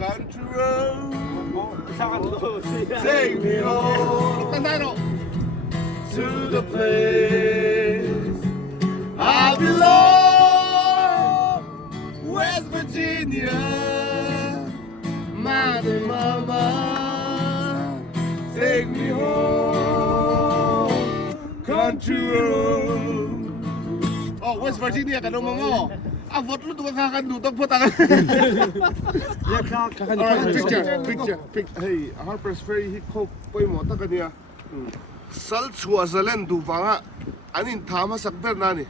country road. Take me home to the place I belong. West Virginia, Mountain Mama, take me home, country road. Oh, West Virginia ka naman mo. Avot lu tukang kakandutang po tangan. Alright, picture. Hey, Harpers Ferry Khua poy mo ta kaniya. Sal chua zalen du wanga anin thama sakber nani.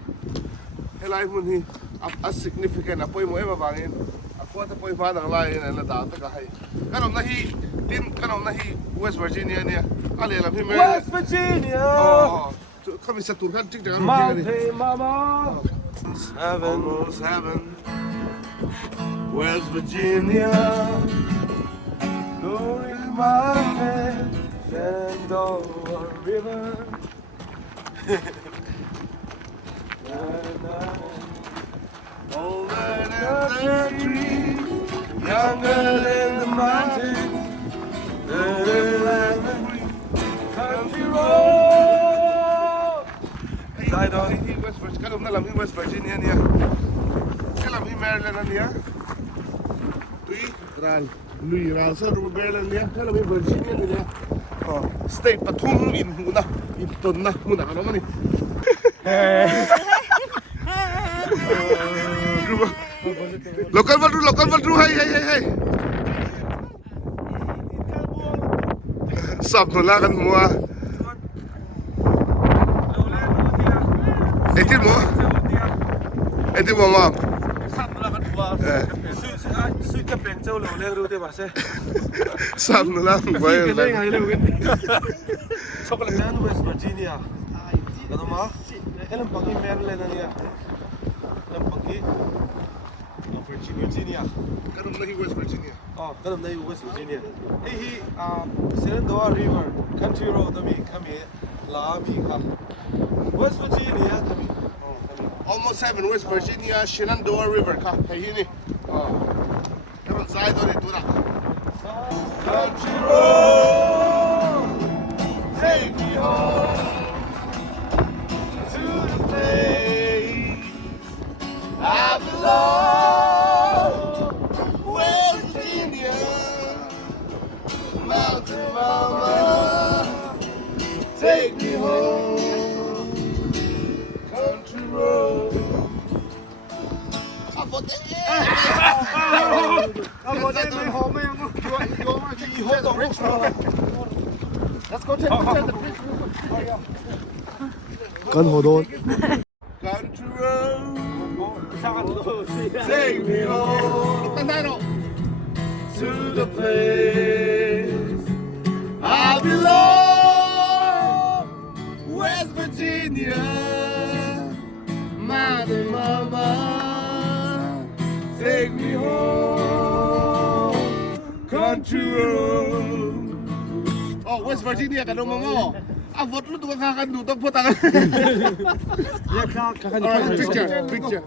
Helai mun hi a significant apoy mo ema wangin. Ako ta poy fa nang lai na da ta ka hai. Kanom na hi tim kanom na hi West Virginia niya. Ale lam hi West Virginia. Oh, kami sa turkan tik jangan Mountain Mama. Almost heaven, West Virginia, Glory Mountain, Shenandoah River. older than the tree, younger than the mountain, better than the Country road. I don't think West Virginia. Kalau nak lambi West Virginia ni, kalau lambi Maryland ni, Lui rasa rumah Maryland ni, kalau lambi Virginia ni, state patung in muna, itu na muna kalau mana ni. Local badru, hey. Sab nulakan mua. Etin mo ma'am. Sab nulakan mua. Sui ka peng châu lâu lên rồi thế bà sẽ. Sab nulakan ba yun? Cái này ngay lâu cái. Chocolate man West Virginia. Ano ma? Elam pagi Maryland niya. Elam pagi. Virginia. Karon lagi West Virginia. Oh, kanam na yung West Virginia. Shenandoah River, country road kami laami ka. West Virginia kami. Almost heaven, West Virginia, Shenandoah River ka. Hey hini. Karon side on ito na. Country road, take me home to the place I belong. West Virginia, Mountain Mama, take me home, country road. Let's go take a picture of the bridge. Kan hồ đôn. Country road, take me home to the place I belong. West Virginia, Mountain Mama, take me home, country road. Oh, West Virginia ka naman mo. Avot lu tukang kakandutang po tangan. Yeah, Alright, picture.